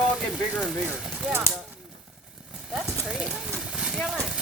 all get bigger and bigger. Yeah. That's pretty. Feeling.